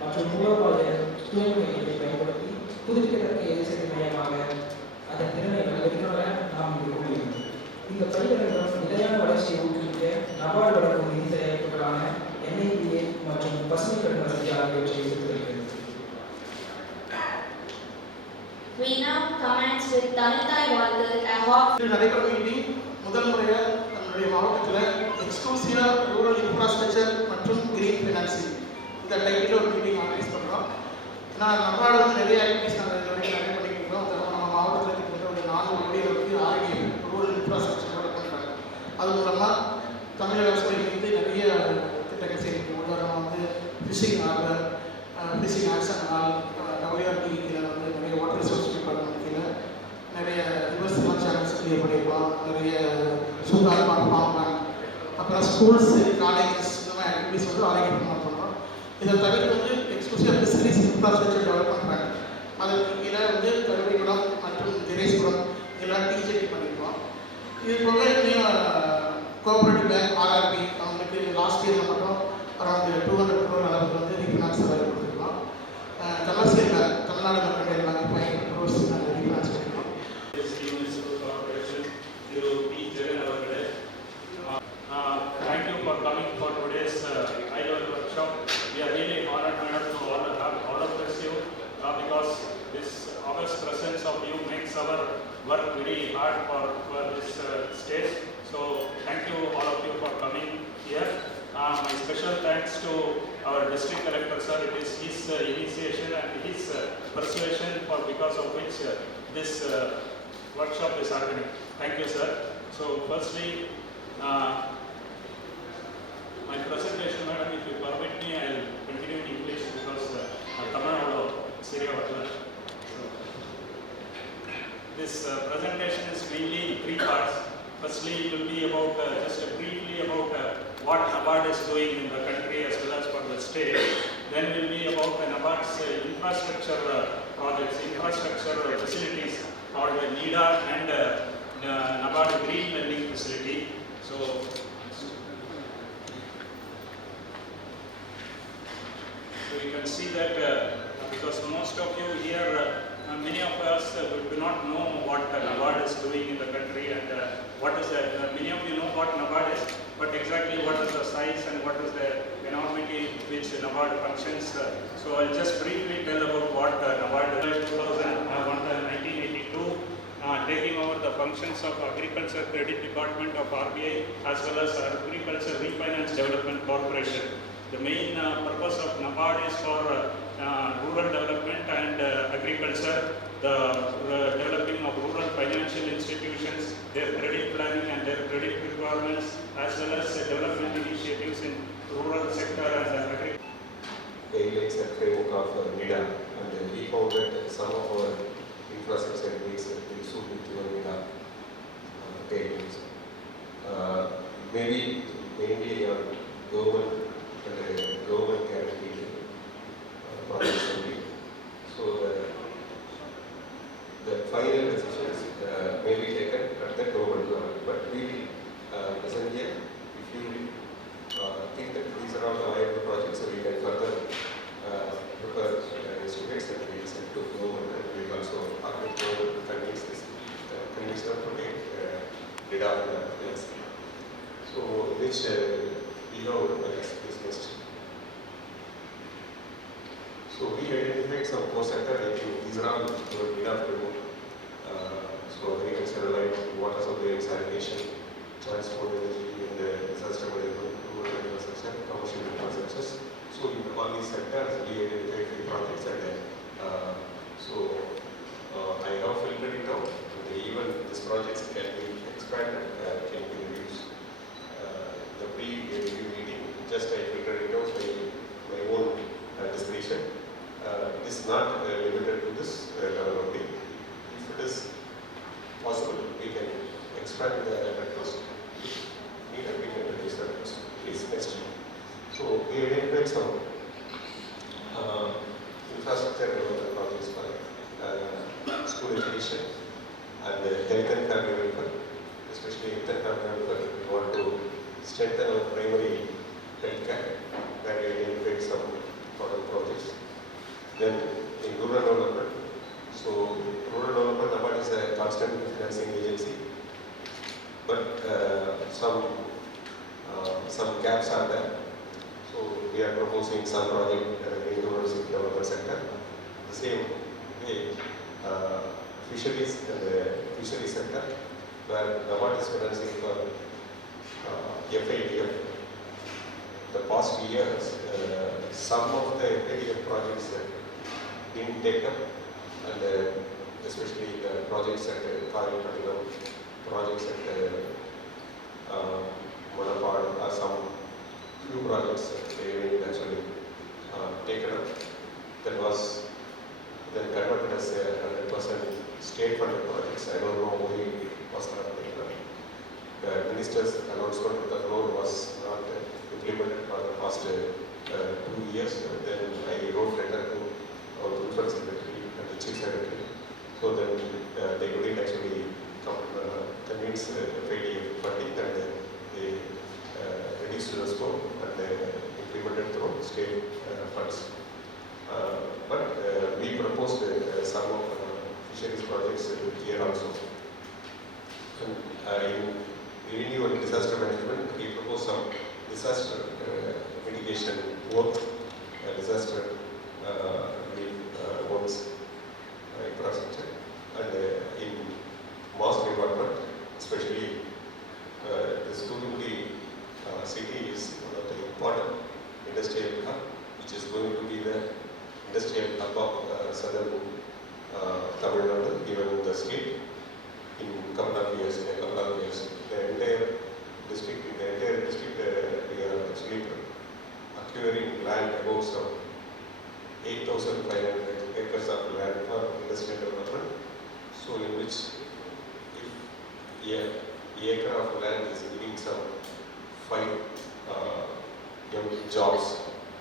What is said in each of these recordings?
மற்றும் மூலோபாய தூய்மையை பயன்படுத்தி புதுப்பிக்கத்தக்க எரிசக்தி மையமாக அதன் திறனை அதிகரிக்க நாம் முடியும். இந்த பயிர்களும் நிலையான வளர்ச்சியை ஊக்குவிக்க நபார்டு வழங்கும் நிதி தயாரிப்புகளான NIPA மற்றும் பசுமை கடன் வசதி ஆகியவற்றை எடுத்துரைக்கிறது. We now commence with தமிழ்தாய் வாழ்த்து நடைபெறும் மீட்டிங் முதல் முறையாக நம்முடைய மாவட்டத்தில் எக்ஸ்க்ளூசிவா ரூரல் இன்ஃப்ராஸ்ட்ரக்சர் மற்றும் கிரீன் ஃபினான்சிங் இந்த டைட்டில் ஒரு மீட்டிங் ஆர்கனைஸ் பண்ணுறோம். நான் நபார்டு வந்து நிறைய ஆக்டிவிட்டிஸ் நாங்கள் இது வரைக்கும் நிறைய பண்ணிக்கிறோம். நம்ம மாவட்டத்தில் இருக்கிற ஒரு 4 கோடிகளுக்கு RIA ரூரல் இன்ஃப்ராஸ்ட்ரக்சர் பண்ணுறாங்க. அது மூலமாக தமிழக அரசு வந்து நிறைய திட்டங்கள் செய்யணும். உதாரணமாக வந்து fishing order, fishing action hall, WRD கீழே வந்து நிறைய வாட்டர் ரிசோர்ஸ் டிபார்ட்மெண்ட் கீழே நிறைய ரிவர்ஸ் சேனல்ஸ் கிளியர் பண்ணியிருக்கோம். நிறைய சூப்பர் ஃபார்ம் அப்புறம் ஸ்கூல்ஸ், காலேஜஸ் இந்த மாதிரி ஆக்டிவிட்டிஸ் வந்து ஆரோக்கியம் பண்ணுறோம். இதை தவிர்த்து வந்து எக்ஸ்க்ளூசிவாக ஃபிஷரிஸ் இன்ஃப்ராஸ்ட்ரக்சர் டெவலப் பண்ணுறாங்க. அதுக்கு கீழே வந்து கருவிக்குளம் மற்றும் திரேஸ்குளம் இதெல்லாம் டிஜெடி பண்ணியிருக்கோம். இது போக இன்னும் கோஆபரேட்டிவ் பேங்க் RRB அவங்களுக்கு லாஸ்ட் இயரில் மட்டும் அரௌண்ட் 200 crore அளவுக்கு வந்து ரீஃபினான்ஸ் அவைல் கொடுத்துருக்கோம். Commercial bank Tamil Nadu mercantile bank 500 crores நாங்கள் ரீஃபினான்ஸ் பண்ணியிருக்கோம். Thank you for coming for today's high-level workshop. We are really honored to have all of you because this august presence of you makes our work very hard for this stage. So thank you all of you for coming here. My special thanks to our district collector sir. It is his initiation and his persuasion because of which this workshop is organized. Thank you sir. So firstly, my presentation, madam, if you permit me, I will continue in English because Tamil Syria. So this presentation is mainly in 3 parts. Firstly, it will be about just briefly about what NABARD is doing in the country as well as for the state. Then it will be about NABARD's infrastructure projects, infrastructure facilities called NIDA and NABARD Green Lending Facility. So you can see that because most of you here, many of us do not know what NABARD is doing in the country and what is that. Many of you know what NABARD is, but exactly what is the size and what is the enormity in which NABARD functions. So I'll just briefly tell about what NABARD did in 1982, taking over the functions of Agriculture Credit Department of RBI as well as Agriculture Refinance Development Corporation. The main purpose of NABARD is for rural development and agriculture, the developing of rural financial institutions, their credit planning and their credit requirements, as well as development initiatives in rural sector and agriculture. Guidelines and framework of NIDA, and we found that some of our infrastructure needs will suit with your NIDA guidelines. Maybe mainly our government and government guaranteed projects only. So the final decisions may be taken at the government level. But we will present here. If you think that these are all the viable projects, so we can further prepare estimates and we send to government, and we will also partner with government to convince them to take NIDA plans. So which we know is next. So we identified some core sector. These are all NIDA framework. So agriculture, like water supply, sanitation, transport, energy, and disaster management, rural infrastructure, commercial infrastructures. So in all these sectors, we identified 3 projects, and I have filtered it out. Even these projects can be expanded, can be reduced. The pre-review meeting, just I filtered it out by my own discretion. It is not limited to this level only. If it is possible, we can expand the request. Needed, we can reduce the request. Please, next. So we identified some infrastructure development projects for school education and health and family welfare. especially in the we want to strengthen our primary health care, where we identified some important projects. Then in rural development, so rural development NABARD is a constant financing agency, but some gaps are there. So we are proposing some project in rural development sector. The same way, fisheries and the fishery sector, where NABARD is financing for FADF. The past years, some of the FADF projects didn't take up, and especially the projects at Karipattinam, projects at Monapad, some few projects they didn't actually taken up. That was then converted as a 100% state funded projects. I don't know why it was not taken up. The minister's announcement of the road was not implemented for the past 2 years. Then I wrote letter to our principal secretary and the chief secretary. So then they couldn't actually convince FADF funding, and they reduced the scope and implemented through state funds. But we proposed some of fisheries projects here also. And in revenue and disaster management, we proposed some disaster mitigation work, disaster relief works, infrastructure, and in mass development, especially the Thoothukudi city is one of the important industrial hub, which is going to be the industrial hub of southern Tamil Nadu, even the state, in a couple of years. The entire district, we are actually acquiring land about some 8,500 acres of land for industrial development. So in which, if an acre of land is giving some 5 jobs,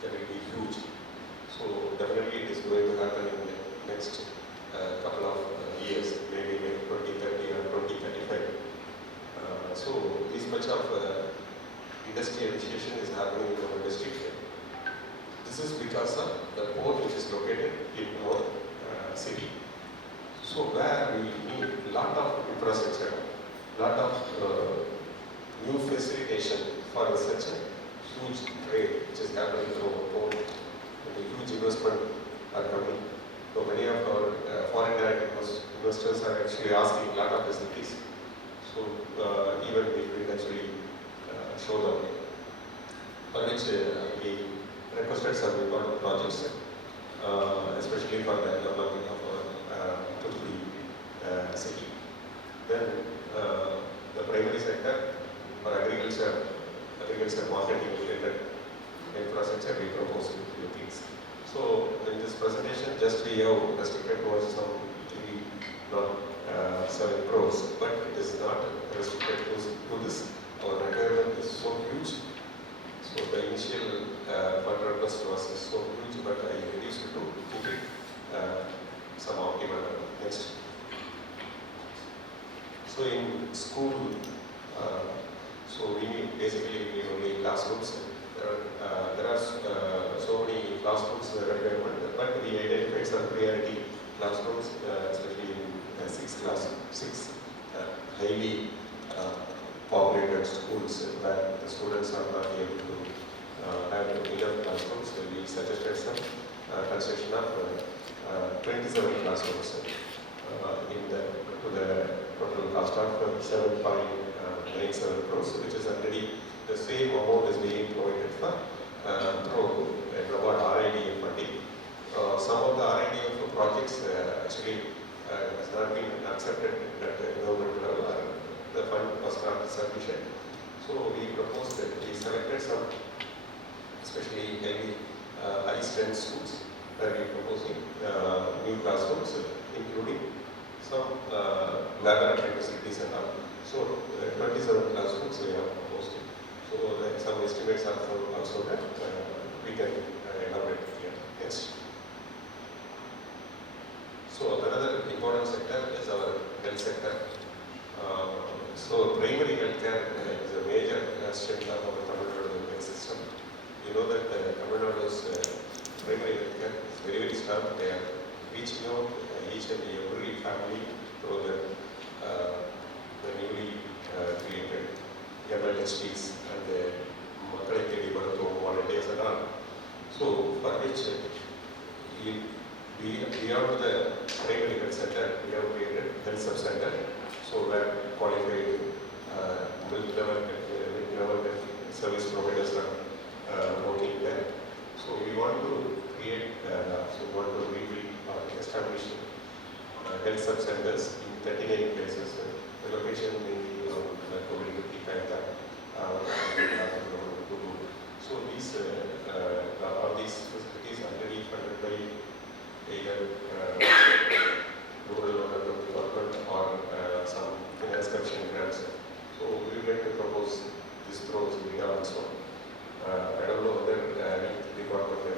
that will be huge. So definitely it is going to happen in the next couple of years, maybe in 2030 or 2035. So this much of industrialization is happening in our district. This is because of the port which is located in our city. So where we need a lot of infrastructure, lot of new facilitation for such a huge trade which is happening through our port, and a huge investment are coming. So many of our foreign direct investors are actually asking a lot of facilities. So even we will actually show them, for which we requested some important projects, especially for the development of our Thoothukudi city. Then the primary sector for agriculture marketing related infrastructure, we propose a few things. So in this presentation, just we have restricted towards some 7 crores, but it is not restricted to this. Our requirement is so huge. So the initial fund request was so huge, but I reduced it to keep it some optimal. Next. So in school, so we need basically only classrooms. There are so many classrooms requirement, but we identified some priority classrooms, especially in 6 highly populated schools where the students are not able to have enough classrooms. So we suggested some construction of 27 classrooms to the total cost of 7.97 crores, which is already the same amount is being provided for through NABARD RIDF funding. Some of the RIDF projects actually has not been accepted at the government level. The fund was not sufficient. So we proposed that we selected some, especially heavy high-strength schools, where we are proposing new classrooms, including some laboratory facilities and all. So 27 classrooms we have proposed. So some estimates are also that we can elaborate here. Next. So another important sector is our health sector. So primary and strength of our Tamil Nadu health system. You know that Tamil Nadu's primary health care is very, very strong. They are reaching out each and every family through the newly created MLHPs and the Makkalai Thedi Maruthuvam volunteers and all. So, for which beyond the primary health center, we have created health sub-center. So, where qualified mid-level service providers are working there. So, we want to create, establish health sub-centers in 39 places. The location may be around Kovilipatti, Kaitha. So, these facilities are already funded by either rural or urban development or some finance commission grants. So we would like to propose this through India also. I don't know whether the department will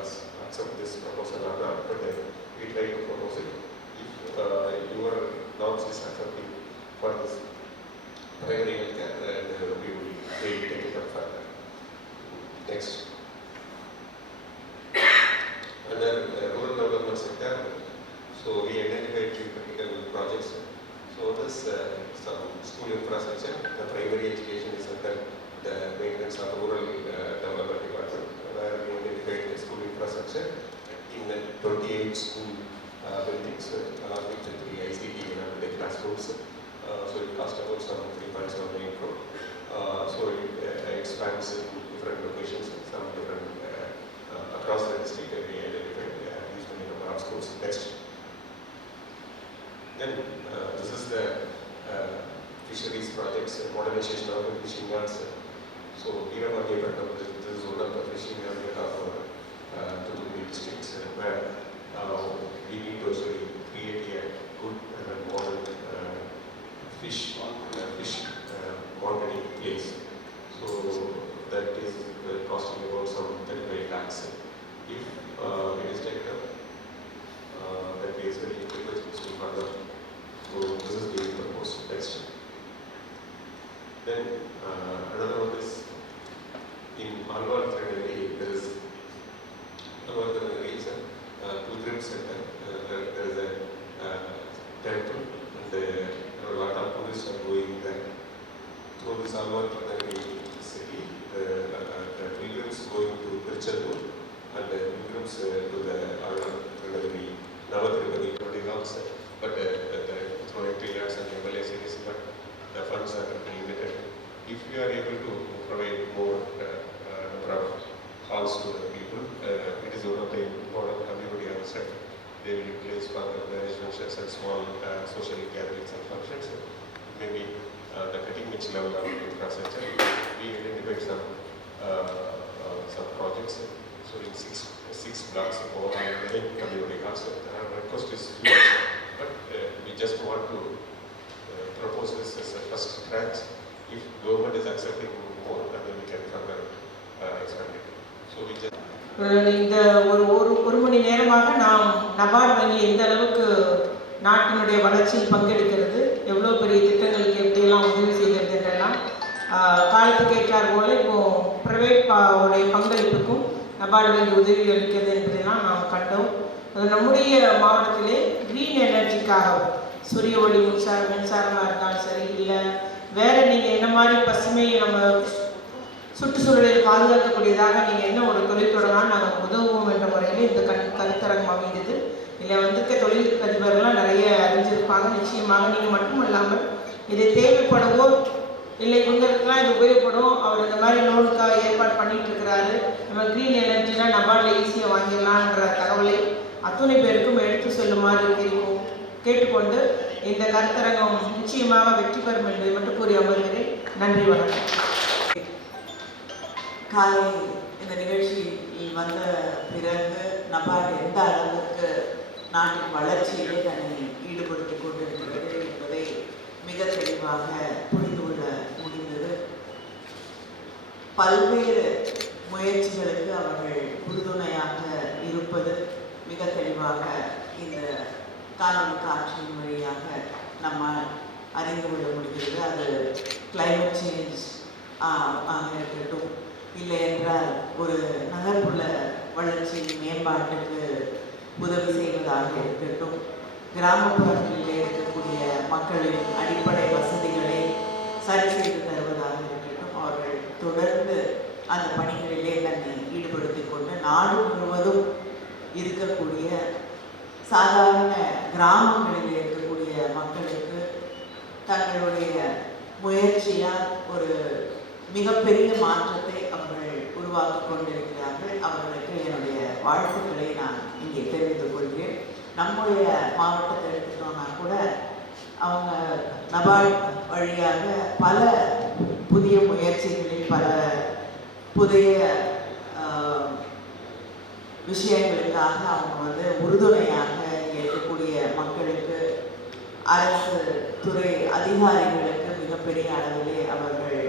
accept this proposal or not, but we'd like to propose it. If your norms is accepting for this primary health care, then we will take it up further. Next. Under rural development sector, so we identified three critical projects. So this some school infrastructure, the primary education is under the maintenance of rural development department, where we identified the school infrastructure in the 28 school buildings along with the 3 ICT and the classrooms. So it cost about some 3.79 crore. So it expands in different locations, some different across the district we identified these many number of schools. Next. Then this is the fisheries projects, modernization of the fishing yards. So Veeramaniyapatnam, this is one of the fishing yards of our Thoothukudi districts where we need to also create a good and modern fish monitoring place. So that is costing about some 35 lakhs. If it is taken up, that is very difficult to further. So this is being proposed. Next. Then another one is in Alwar Trinity, there is Alwar Trinity is a pilgrim center. There is a temple and a lot of tourists are going there. Through this Alwar Trinity city, the pilgrims going to Tirchallur and the pilgrims to the Alwar Trinity, Navatirupati lakhs, but through entry lakhs and MLA series, but the funds are limited. If we are able to provide more number of halls to the people, it is one of the important everybody has said. They will utilize for the management and small social gatherings and functions. Maybe the cutting edge level of infrastructure. We identified some projects. So in six blocks of all community halls. The cost is huge, but we just want to propose this as a first tranche. If government is accepting more, then we can further expand it. So we just. இந்த ஒரு மணி நேரமாக நாம் நபார்டு வங்கி எந்த அளவுக்கு நாட்டினுடைய வளர்ச்சியில் பங்கெடுக்கிறது, எவ்வளோ பெரிய திட்டங்களுக்கு எப்படியெல்லாம் உதவி செய்கிறது என்றெல்லாம் காலத்துக்கு ஏற்றார் போல இப்போ ப்ரைவேட் உடைய பங்களிப்புக்கும் நபார்டு வங்கி உதவி அளிக்கிறது என்பதெல்லாம் நாம் கண்டோம். அது நம்முடைய மாவட்டத்திலே க்ரீன் எனர்ஜிக்காக சூரிய ஒளி மின்சாரமாக இருந்தாலும் சரி, இல்லை வேறு நீங்கள் என்ன மாதிரி பசுமையை நம்ம சுற்றுச்சூழலை பாதுகாக்கக்கூடியதாக நீங்கள் என்ன ஒரு தொழில் தொடங்கினால் நாங்கள் உதவுவோம் என்ற முறையில் இந்த கருத்தரங்கம் அமைந்தது. இதில் வந்திருக்க தொழில் அதிபர்கள்லாம் நிறைய அறிஞ்சிருப்பாங்க. நிச்சயமாக நீங்கள் மட்டும் இல்லாமல் இது தேவைப்படவோ இல்லை இவங்களுக்கெல்லாம் இது உபயோகப்படும், அவர் இந்த மாதிரி லோனுக்காக ஏற்பாடு பண்ணிட்டு இருக்கிறாரு, நம்ம க்ரீன் எனர்ஜினா நபார்டில் ஈஸியாக வாங்கிடலான்ற தகவலை அத்தனை பேருக்கும் எடுத்து செல்லுமாறு கேட்டுக்கொண்டு இந்த கருத்தரங்கம் நிச்சயமாக வெற்றி பெறும் என்பதை மட்டும் கூறி அமர்கிறேன். நன்றி, வணக்கம். காலை இந்த நிகழ்ச்சியில் வந்த பிறகு நபார்டு எந்த அளவுக்கு நாட்டின் வளர்ச்சியிலே தன்னை ஈடுபடுத்திக் கொண்டிருக்கிறது என்பதை மிக தெளிவாக புரிந்து கொள்ள முடிந்தது. பல்வேறு முயற்சிகளுக்கு அவர்கள் உறுதுணையாக இருப்பது மிக தெளிவாக இந்த காணொலி காட்சியின் வழியாக நம்மால் அறிந்து கொள்ள முடிகிறது. அது கிளைமேட் சேஞ்ச் ஆக இருக்கட்டும், இல்லை என்றால் ஒரு நகர்ப்புற வளர்ச்சி மேம்பாட்டுக்கு உதவி செய்வதாக இருக்கட்டும், கிராமப்புறங்களிலே இருக்கக்கூடிய மக்களின் அடிப்படை வசதிகளை சரி செய்து தருவதாக இருக்கட்டும், அவர்கள் தொடர்ந்து அந்த பணிகளிலே தன்னை ஈடுபடுத்திக் கொண்டு நாடு முழுவதும் இருக்கக்கூடிய சாதாரண கிராமங்களில் இருக்கக்கூடிய மக்களுக்கு தங்களுடைய முயற்சியால் ஒரு மிகப்பெரிய மாற்றத்தை அவர்கள் உருவாக்கி கொண்டிருக்கிறார்கள். அவர்களுக்கு என்னுடைய வாழ்த்துக்களை நான் இங்கே தெரிவித்துக் கொள்கிறேன். நம்முடைய மாவட்டத்தை எடுத்துட்டோம்னா கூட அவங்க நபார்ட் வழியாக பல புதிய முயற்சிகளில் பல புதிய விஷயங்களுக்காக அவங்க உறுதுணையாக இருக்கக்கூடிய மக்களுக்கு, அரசு துறை அதிகாரிகளுக்கு மிகப்பெரிய அளவிலே அவர்கள்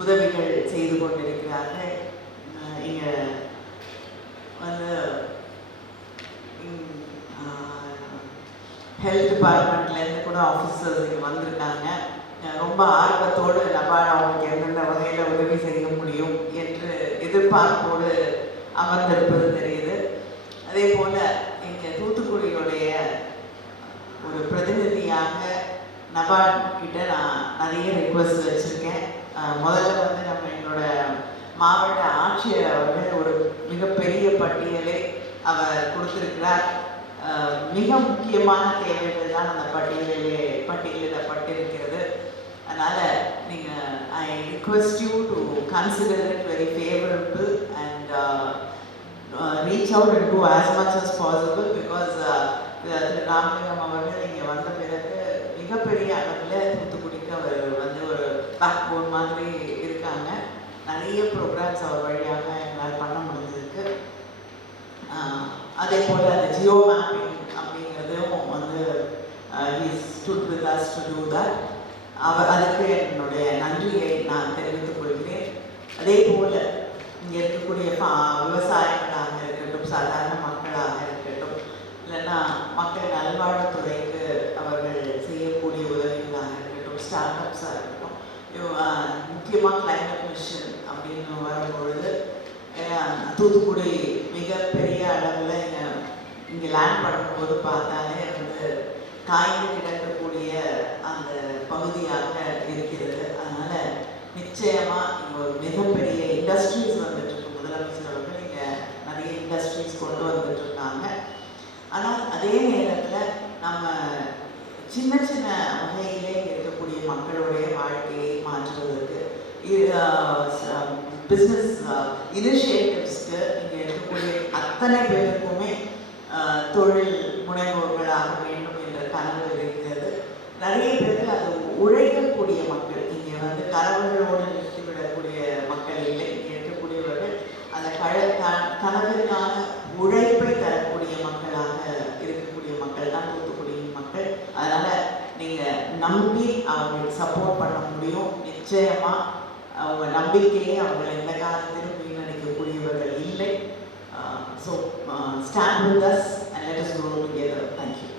உதவிகள் செய்து கொண்டிருக்கிறார்கள். இங்கே ஹெல்த் டிபார்ட்மெண்ட்லேருந்து கூட ஆஃபீஸர்ஸ் இங்கே வந்திருக்காங்க. ரொம்ப ஆர்வத்தோடு நபார்ட் அவங்களுக்கு எந்தெந்த வகையில் உதவி செய்ய முடியும் என்று எதிர்பார்ப்போடு அமர்ந்திருப்பது தெரியுது. அதே போல் இங்கே தூத்துக்குடியுடைய ஒரு பிரதிநிதியாக நபார்ட் கிட்ட நான் நிறைய ரிக்வெஸ்ட் வச்சுருக்கேன். முதல்ல நம்ம எங்களோட மாவட்ட ஆட்சியர் அவர்கள் ஒரு மிகப்பெரிய பட்டியலை அவர் கொடுத்திருக்கிறார். மிக முக்கியமான தேவைகள் தான் அந்த பட்டியலிடப்பட்டிருக்கிறது. அதனால் நீங்கள் I request you to consider it very favourable and reach out and do as much as possible because திரு ராமலிங்கம் அவர்கள் இங்கே வந்த பிறகு மிகப்பெரிய அளவில் தூத்துக்குடிக்கு அவர் ஒரு பேக் போன் மாதிரி இருக்காங்க. நிறைய ப்ரோக்ராம்ஸ் அவர் வழியாக எங்களால் பண்ண முடிஞ்சிருக்கு. அதே போல் அந்த ஜியோ மேப்பிங் அப்படிங்கிறதும் he stood with us to do that. அதுக்கு என்னுடைய நன்றியை நான் தெரிவித்துக் கொள்கிறேன். அதே போல் இங்கே இருக்கக்கூடிய விவசாயிகளாக இருக்கட்டும், சாதாரண மக்களாக இருக்கட்டும், இல்லைன்னா மக்கள் நல்வாழ்வுத்துறைக்கு அவர்கள் செய்யக்கூடிய உதவிகளாக இருக்கட்டும், ஸ்டார்ட் அப்ஸாக இருக்கட்டும், முக்கியமாக கிளைமேட் மிஷன் அப்படின்னு வரும்பொழுது தூத்துக்குடி மிகப்பெரிய அளவில் இங்கே லேண்ட் பண்ணும்போது பார்த்தாலே காய்ந்து கிடக்கக்கூடிய அந்த பகுதியாக இருக்கிறது. அதனால் நிச்சயமாக இங்கே ஒரு மிகப்பெரிய இண்டஸ்ட்ரீஸ் வந்துட்டுருக்கு. முதலமைச்சர் அவர்கள் இங்கே நிறைய இண்டஸ்ட்ரீஸ் கொண்டு வந்துட்டுருக்காங்க. ஆனால் அதே நேரத்தில் நம்ம சின்ன சின்ன வகையிலே இருக்கக்கூடிய மக்களுடைய வாழ்க்கையை மாற்றுவதற்கு பிஸ்னஸ் இனிஷியேட்டிவ்ஸ்க்கு இங்கே இருக்கக்கூடிய அத்தனை பேருக்குமே தொழில் முனைவோர்களாக வேண்டும் என்ற கனவு இருக்கிறது. நிறைய பேருக்கு அது உழைக்கக்கூடிய மக்கள், இங்கே கனவுகளோடு நிறுத்திவிடக்கூடிய மக்கள் இல்லை. இங்கே இருக்கக்கூடியவர்கள் அந்த கனவிற்கான உழைப்பை தரக்கூடிய மக்களாக இருக்கக்கூடிய மக்கள் தான் தூத்துக்குடியின் மக்கள். அதனால் நீங்கள் நம்பி அவங்களுக்கு சப்போர்ட் பண்ண முடியும். நிச்சயமாக அவங்க நம்பிக்கையை அவங்க எந்த காலத்திலும் வீணடிக்கக்கூடியவர்கள் இல்லை. So stand with us and let us grow together. Thank you.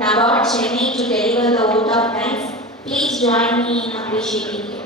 Nabard Chennai to deliver the vote of thanks. Please join me in appreciating it.